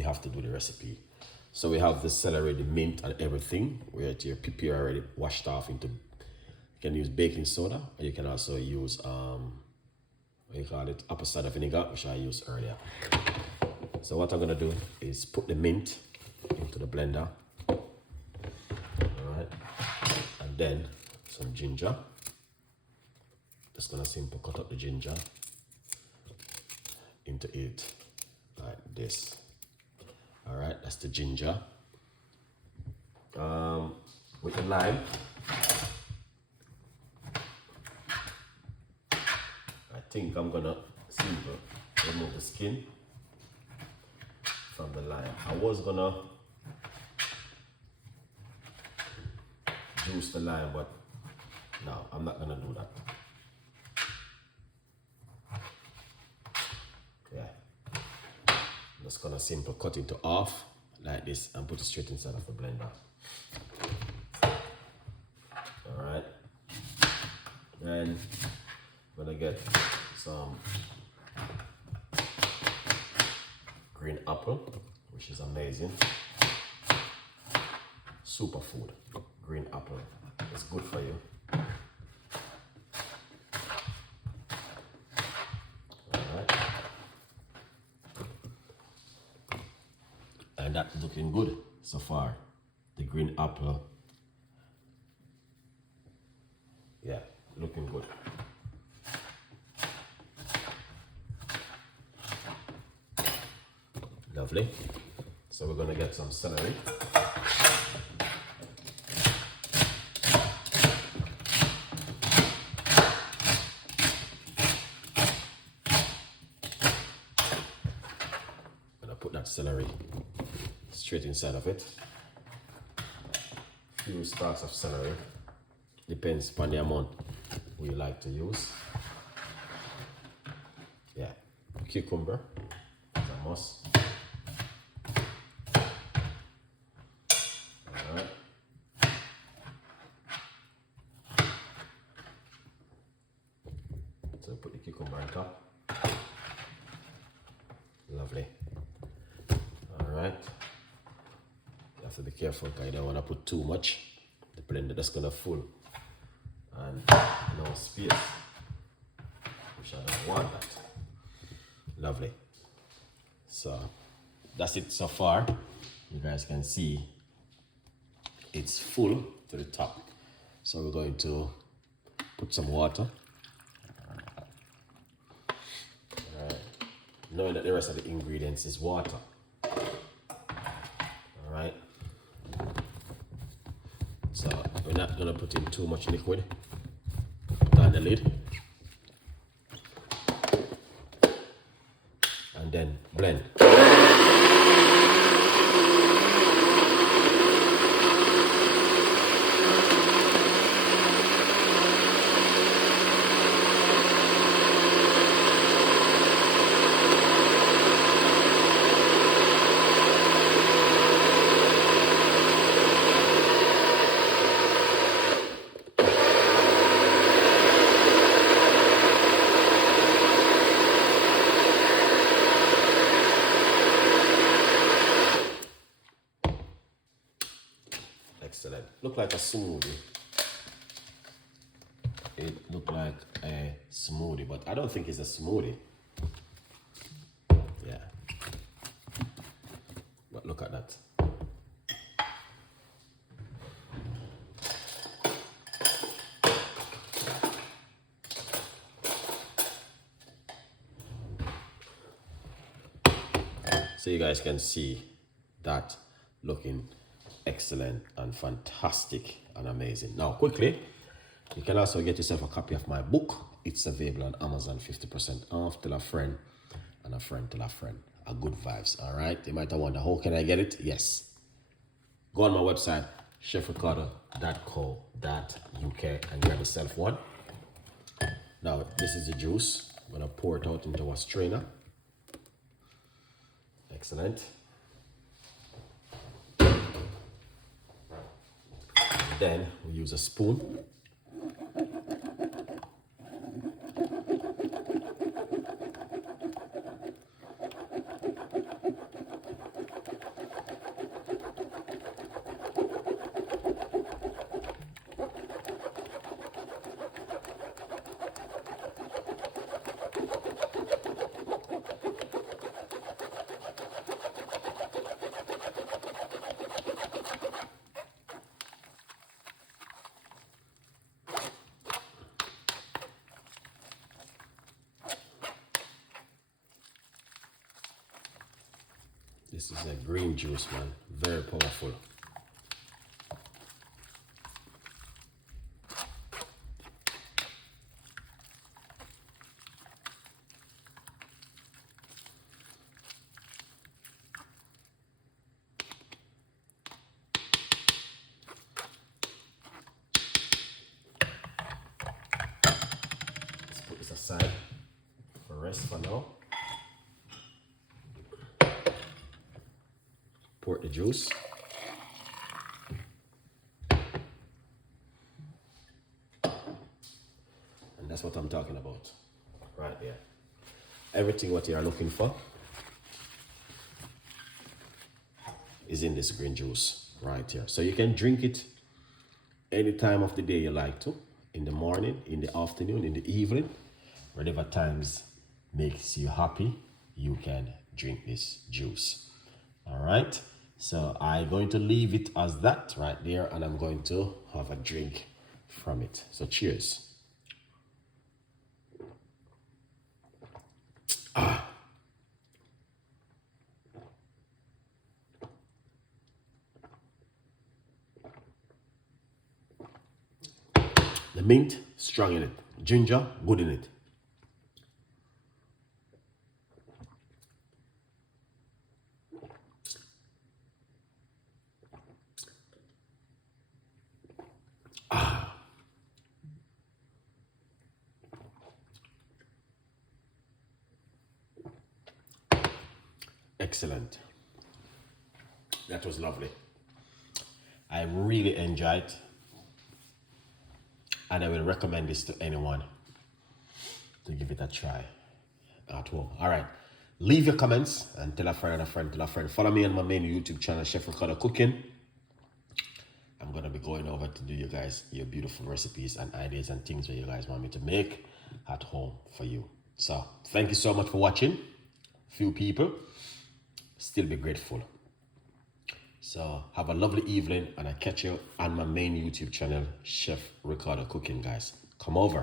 we have to do the recipe. So we have the celery, the mint, and everything. We're at your PP already washed off into. You can use baking soda, or you can also use what you call it, apple cider vinegar, which I used earlier. So what I'm gonna do is put the mint into the blender. All right, and then some ginger. Just gonna simply cut up the ginger into it like this. All right, that's the ginger. With the lime, I think I'm gonna simply remove the skin from the lime. I was gonna juice the lime, but no, I'm not gonna do that. Yeah, I'm just gonna simply cut it to half like this and put it straight inside of the blender. All right, then I'm gonna get some green apple, which is amazing. Superfood, green apple. It's good for you. Alright. And that's looking good so far. The green apple. Yeah, looking good. Lovely. So we're gonna get some celery. Gonna put that celery straight inside of it. Few stalks of celery. Depends upon the amount we like to use. Yeah, cucumber is a must. So put the cucumber on top. Lovely. Alright. You have to be careful because you don't want to put too much. The blender that's gonna full. And no space. Which I don't want that. Lovely. So that's it so far. You guys can see it's full to the top. So we're going to put some water. Knowing that the rest of the ingredients is water. Alright. So we're not gonna put in too much liquid. Put on the lid. And then blend. Excellent. Look like a smoothie. It looked like a smoothie, but I don't think it's a smoothie. Yeah. But look at that. So you guys can see that looking excellent and fantastic and amazing. Now quickly, you can also get yourself a copy of my book. It's available on Amazon, 50% off. Tell a friend and a friend tell a friend. A good vibes, all right? You might wonder, how can I get it? Yes. Go on my website, chefricardo.co.uk and grab yourself one. Now, this is the juice. I'm gonna pour it out into a strainer. Excellent. Then we use a spoon. This is a green juice, man. Very powerful. Let's put this aside for rest for now. Pour the juice. And that's what I'm talking about. Right there. Everything what you're looking for is in this green juice right here. So you can drink it any time of the day you like to. In the morning, in the afternoon, in the evening. Whatever times makes you happy, you can drink this juice. All right. So I'm going to leave it as that right there, and I'm going to have a drink from it. So cheers. The mint, strong in it. Ginger, good in it. Excellent. That was lovely. I really enjoyed it. And I will recommend this to anyone to give it a try at home. All right. Leave your comments and tell a friend and a friend, tell a friend. Follow me on my main YouTube channel, Chef Ricardo Cooking. I'm going to be going over to do you guys your beautiful recipes and ideas and things that you guys want me to make at home for you. So thank you so much for watching. Few people. Still be grateful. So have a lovely evening, and I catch you on my main YouTube channel, Chef Ricardo Cooking, guys. Come over.